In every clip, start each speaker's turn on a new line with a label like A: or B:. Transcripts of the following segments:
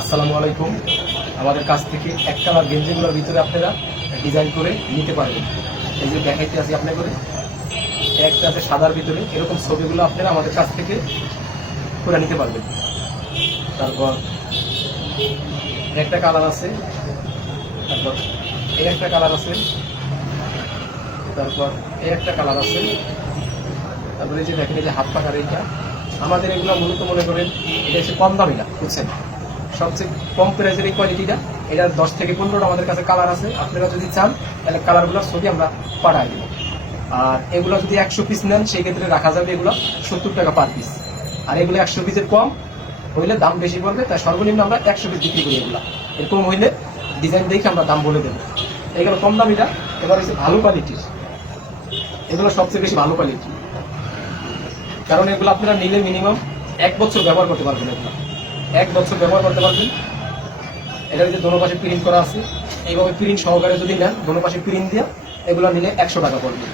A: আসসালামু আলাইকুম। আমাদের কাছ থেকে এক কালার গেঞ্জিগুলোর ভিতরে আপনারা ডিজাইন করে নিতে পারবেন। এই যে দেখাইতে আছি আপনার করে একটা আছে সাদার ভিতরে। এরকম ছবিগুলো আপনারা আমাদের কাছ থেকে করে নিতে পারবেন। তারপর একটা কালার আছে। তারপর এর একটা কালার আছে। তারপর এর একটা কালার আছে। তারপরে যে দেখেন, এই যে হাত পাখার এইটা। আমাদের এগুলো মূলত মনে করেন, এটা হচ্ছে কম দামি না বুঝছেন সবচেয়ে কম প্রাইসের এই কোয়ালিটিটা এটার দশ থেকে পনেরোটা আমাদের কাছে কালার আছে। আপনারা যদি চান, তাহলে কালারগুলোর ছবি আমরা পাঠাই দেবো। আর এগুলো যদি একশো পিস নেন সেই ক্ষেত্রে রাখা যাবে এগুলো সত্তর টাকা পার পিস আর এগুলো একশো পিসের কম হইলে দাম বেশি পড়বে, তাই সর্বনিম্ন আমরা একশো পিস বিক্রি করি এগুলো। এরকম হইলে ডিজাইন দেখে আমরা দাম বলে দেবো। এগুলো কম দামিটা, এবার হচ্ছে ভালো কোয়ালিটির এগুলো সবচেয়ে বেশি ভালো কোয়ালিটি কারণ এগুলো আপনারা নিলে মিনিমাম এক বছর ব্যবহার করতে পারবেন এগুলো। এক বছর ব্যবহার করতে পারবেন। এটা যদি দোনো পাশে প্রিন্ট করা আছে। এইভাবে প্রিন্ট সহকারে যদি নেন, দোনো পাশে প্রিন্ট দিয়ে এগুলো নিলে একশো টাকা পড়বে।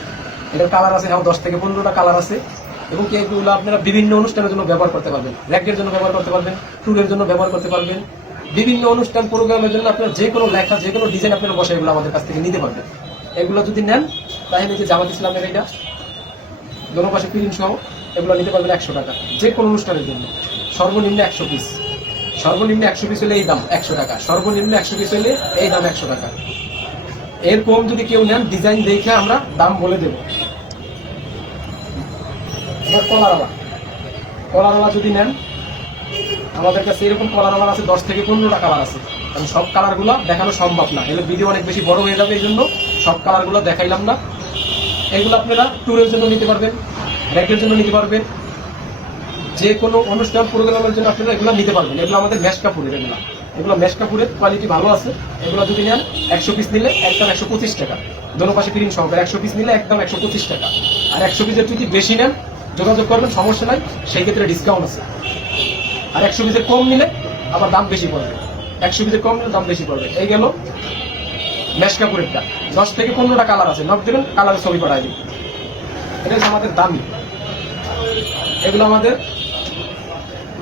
A: এটার কালার আছে হ্যাঁ দশ থেকে পনেরোটা কালার আছে। এবং কি এগুলো আপনারা বিভিন্ন অনুষ্ঠানের জন্য ব্যবহার করতে পারবেন। র্যাকের জন্য ব্যবহার করতে পারবেন ট্যুরের জন্য ব্যবহার করতে পারবেন। বিভিন্ন অনুষ্ঠান প্রোগ্রামের জন্য আপনারা যে কোনো লেখা, যে কোনো ডিজাইন আপনারা বসে এগুলো আমাদের কাছ থেকে নিতে পারবেন। এগুলো যদি নেন, তাহলে যে জামাত ইসলামের এটা দোনো পাশে প্রিন্ট সহ এগুলো নিতে পারবেন একশো টাকা, যে কোনো অনুষ্ঠানের জন্য। সর্বনিম্ন একশো পিস সর্বনিম্ন একশো পিস হলে এই দাম একশো টাকা, সর্বনিম্ন একশো পিস হলে এই দাম একশো টাকা। এর যদি কেউ নেন ডিজাইন দেখে আমরা দাম বলে দেব। এবার কলারওয়ালা কলারওয়ালা যদি নেন, আমাদের কাছে এরকম কলারওয়ালা আছে, দশ থেকে পনেরোটা কালার আছে। কারণ সব কালারগুলো দেখানো সম্ভব না। এগুলো ভিডিও অনেক বেশি বড় হয়ে যাবে এই জন্য সব কালারগুলো দেখাইলাম না। এগুলো আপনারা ট্যুরের জন্য নিতে পারবেন র্যাকের জন্য নিতে পারবেন। যে কোনো অনুষ্ঠান, প্রোগ্রামের জন্য আপনারা এগুলো নিতে পারবেন। এগুলো আমাদের ম্যাশ কাপড়ের এগুলো। এগুলো ম্যাশ কাপড়ের কোয়ালিটি ভালো আছে। এগুলো যদি নেন, একশো পিস নিলে একদম একশো পঁচিশ টাকা। দোনো পাশে প্রিন্ট সহকারে একশো পিস নিলে একদম একশো পঁচিশ টাকা। আর একশো পিসের যদি বেশি নেন, যোগাযোগ করবেন, সমস্যা নাই, সেই ক্ষেত্রে ডিসকাউন্ট আছে। আর একশো পিসের কম নিলে আবার দাম বেশি পড়বে। একশো পিসের কম নিলে দাম বেশি পড়বে। এই গেল ম্যাশ কাপড়েরটা। দশ থেকে পনেরোটা কালার আছে। নক দেবেন কালারের ছবি পাঠাই দিন এটা আমাদের দামি। এগুলো আমাদের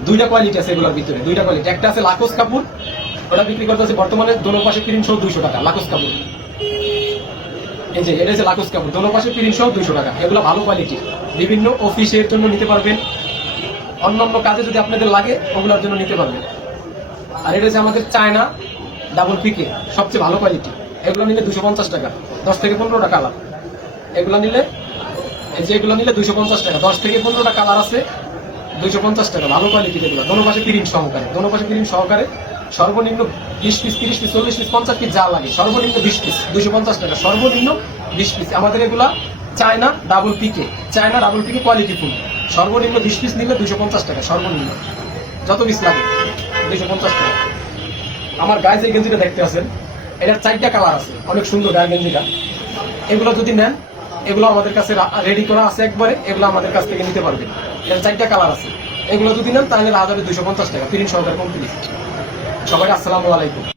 A: দুইটা কোয়ালিটি আছে এগুলোর ভিতরে, দুইটা কোয়ালিটি একটা আছে লাকোস কাপড়, ওটা বিক্রি করতে আছে বর্তমানে দোনো পাশে সহ দুইশো টাকা লাকোস কাপড়। এই যে, এটা হচ্ছে লাকোস কাপড়, দোনো পাশে সহ দুইশো টাকা। এগুলো ভালো কোয়ালিটি বিভিন্ন অফিসের জন্য নিতে পারবেন। অন্যান্য কাজে যদি আপনাদের লাগে, ওগুলোর জন্য নিতে পারবেন। আর এটা হচ্ছে আমাদের চায়না ডাবল পিকে সবচেয়ে ভালো কোয়ালিটি এগুলো নিলে দুশো পঞ্চাশ টাকা, দশ থেকে পনেরোটা কালার এগুলো নিলে, এই যে এগুলো নিলে দুশো পঞ্চাশ টাকা, দশ থেকে পনেরোটা কালার আছে। দুশো পঞ্চাশ টাকা, ভালো কোয়ালিটি যেগুলো। দোনো পাশে প্রিন্ট সহকারে, দোনো পাশে প্রিন্ট সহকারে সর্বনিম্ন বিশ পিস তিরিশ পিস চল্লিশ পিস পঞ্চাশ পিস যা লাগে, সর্বনিম্ন বিশ পিস দুশো পঞ্চাশ টাকা, সর্বনিম্ন বিশ পিস আমাদের এগুলা China double PK China double PK quality full সর্বনিম্ন বিশ পিস নিলে দুশো পঞ্চাশ টাকা, সর্বনিম্ন। যত পিস লাগে দুশো পঞ্চাশ টাকা। আমার গায়ে যে গেঞ্জিটা দেখতে আছেন, এটার চারটা কালার আছে, অনেক সুন্দর গায়ে গেঞ্জিটা। এগুলো যদি নেন এগুলো আমাদের কাছে রেডি করা আছে একবারে, এগুলো আমাদের কাছ থেকে নিতে পারবেন। এর চারটা কালার আছে। এগুলো যদি নেন, তাহলে হাজারে দুশো পঞ্চাশ টাকা প্রিন্ট সহকারে কমপ্লিট সবাই আসসালামু আলাইকুম।